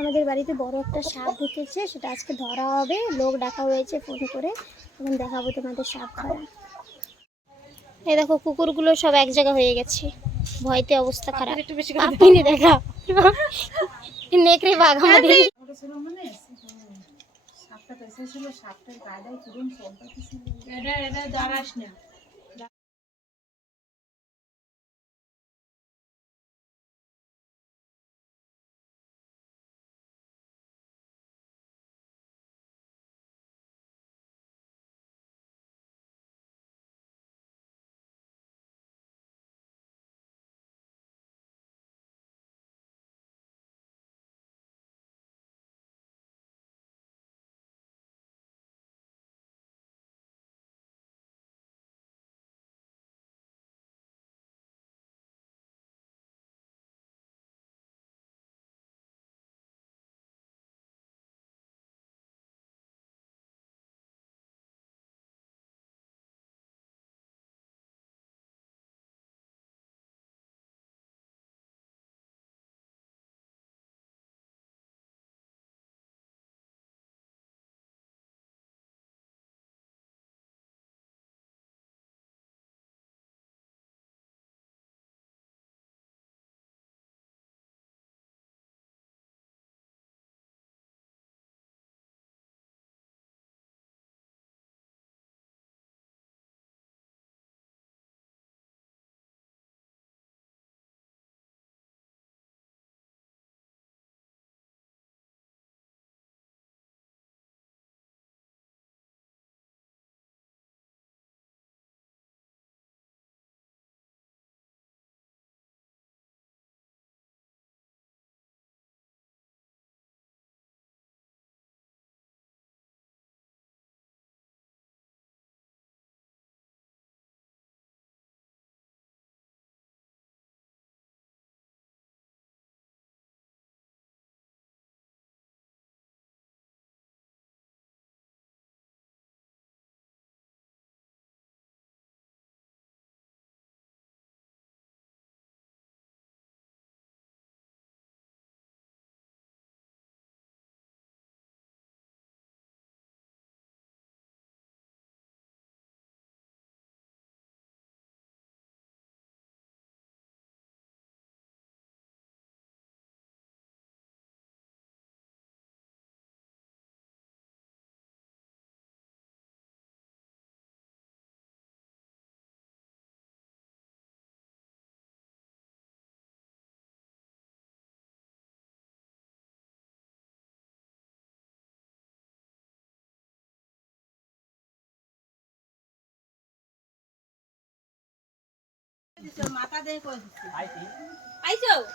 আমাদের বাড়িতে বড় একটা সাপ ঢুকেছে, সেটা আজকে ধরা হবে। লোক ডাকা হয়েছে ফোন করে, এখন দেখাবো তোমাদের সাপ ধরা। এই দেখো কুকুরগুলো সব এক জায়গা হয়ে গেছে, ভয়তে অবস্থা খারাপ। পাপিনি দেখা নেকড়ে বাঘ আমাদের।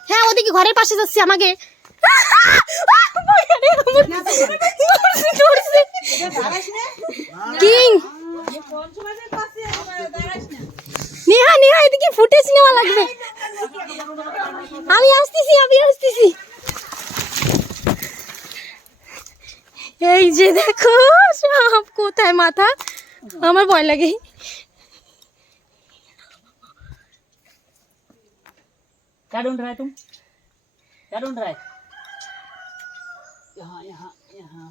হ্যাঁ, ওদিকে ঘরের পাশে যাচ্ছি আমাকে। নেহা নেহা এদিকে ফুটেজ নেওয়া লাগবে। আমি আসতেছি। এই যে দেখো সাপ, কোথায় মাথা, আমার ভয় লাগে। क्या ढूंढ रहा है तुम? क्या ढूंढ रहा है? यहाँ यहाँ यहाँ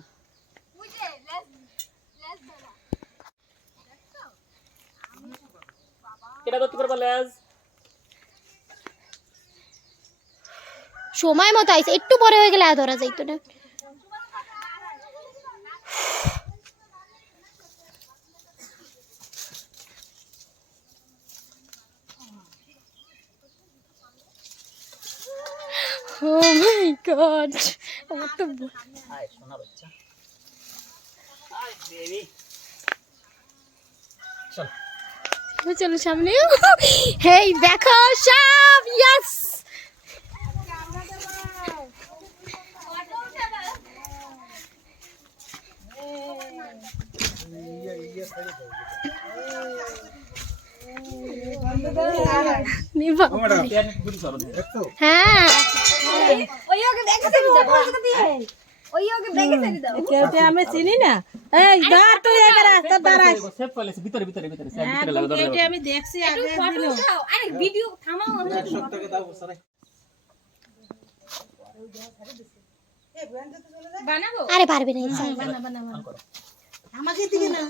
কেটা করতে পারবা লেজ? সময় মতো আইছে, একটু পরে হয়ে গেলে আর ধরা যাইতো না। Oh my God! আমার তো আয় সোনা বাচ্চা, আয় বেবি, চল চলো সামনে। হেই দেখো সাপ, ইয়েস। হ্যাঁ আমি চিনি না। এই দাঁড় তুই একা রাস্তা দাঁড়াই। সেভ করে লেছি ভিতরে ভিতরে ভিতরে সেভ হ্যাঁ, ভিতরে লাগা দরকার। এটা আমি দেখছি আগে দিন। আরে ভিডিও থামাও। 100 টাকা দাও সারাই। বানাবো আরে পারবে না ইচ্ছা বানা বানা ऑन करो আমাকে দিকে না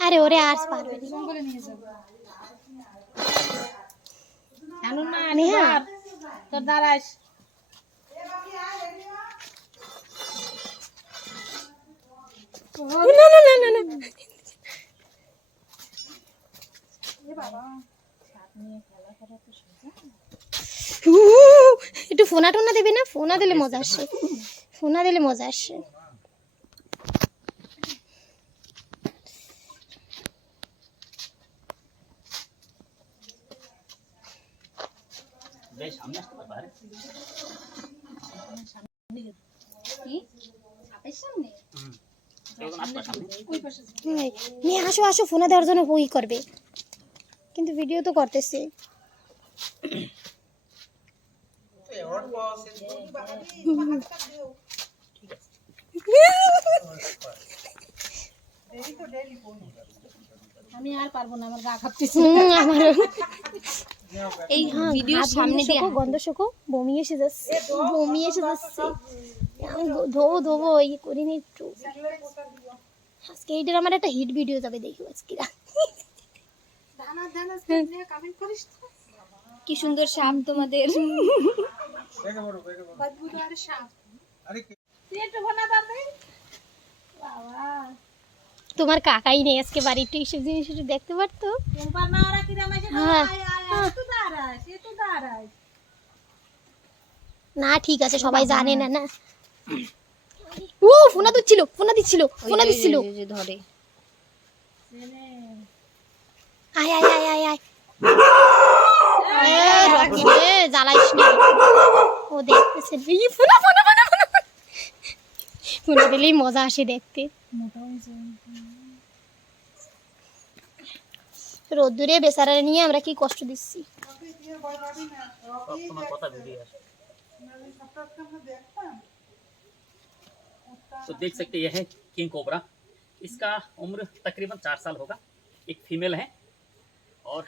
আরে ওরে আর পারবে না বলে নিয়ে যাবো জানো না নেহা। তোর দাঁড়াস না না না না না একটু ফোনা টোনা দেবে না ফোনা দিলে মজা আসে ফোনা দিলে মজা আসে बेश सामने আসতে পারবে আরে হুম এখন আসবে সামনে নিয়ে আসো আসো ফোনা দেওয়ার জন্য বই করবে কিন্তু ভিডিও তো করতেছে আমি আর পারবো না আমার গা কাঁপতেছে আমারও এই ভিডিওর সামনে দিয়ে গন্ধ শোকো বমি এসে যাচ্ছে বমি এসে যাচ্ছে আমি ধোবো ধোবো এই করিনি একটু আজকে এইটার আমার একটা হিট ভিডিও যাবে দেখি আজকে কি সুন্দর সাপ তোমাদের তোমার কাকাই নেই আজকে বাড়িতে এইসব জিনিস একটু দেখতে পারতো হ্যাঁ না ঠিক আছে সবাই জানে না না ও ফোনা দিচ্ছিল ফোনা দিচ্ছিল ফোনা দিচ্ছিল ধরে আয় আয় আয় আয় আয় রকি রে জ্বালাইস না ও দেখতেছে এই ফোনা ফোনা ফোনা ফোনা ফোনা দিলেই মজা আসে দেখতে রোদ্দুরে বেচারারে নিয়ে আমরা কি কষ্ট দিচ্ছি সব তোমার কথা ভিডিও আছে तो देख सकते हैं यह है किंग कोबरा इसका उम्र तकरीबन 4 साल होगा एक फीमेल है और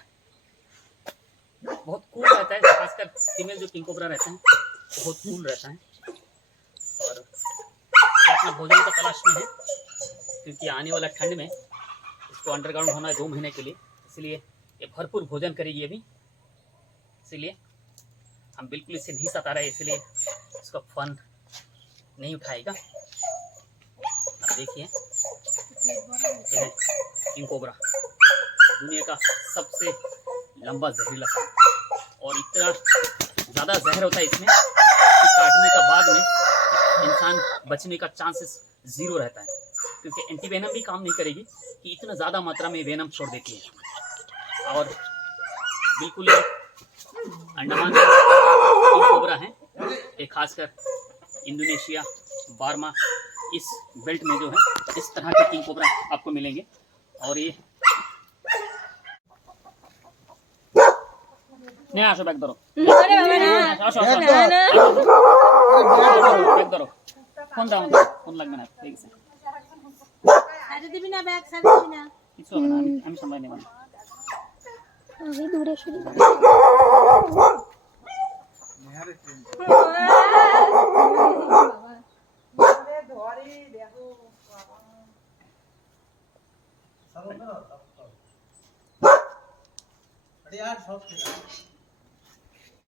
बहुत कूल रहता है खासकर फीमेल जो किंग कोबरा रहते हैं बहुत कूल रहता है और ये अपना भोजन का तलाश में है क्योंकि आने वाला ठंड में इसको अंडरग्राउंड होना है 2 महीने के लिए इसलिए ये भरपूर भोजन करेगी अभी इसलिए हम बिल्कुल इसे नहीं सता रहे इसलिए इसका फन नहीं उठाएगा अब देखिए ये है किंग कोबरा दुनिया का सबसे लंबा जहरीला सांप और इतना ज़्यादा जहर होता है इसमें कि काटने का बाद में इंसान बचने का चांसेस 0 रहता है क्योंकि एंटीवेनम भी काम नहीं करेगी कि इतना ज़्यादा मात्रा में वेनम छोड़ देती है और बिल्कुल ये अंडमान किंग कोबरा है ये खासकर इंडोनेशिया बार्मा इस बेल्ट में जो है इस तरह के किंग कोबरा आपको मिलेंगे और ये नहीं आशो बैग धरो आशो आशो बैग धरो फोन दाও ফোন লাগবে না ঠিক আছে সাইডে দিবি না ব্যাগ সাইডে দিবি না কিছু হবে না আমি সামলাই নেব আমি দূরে শুনি अरे यार शॉप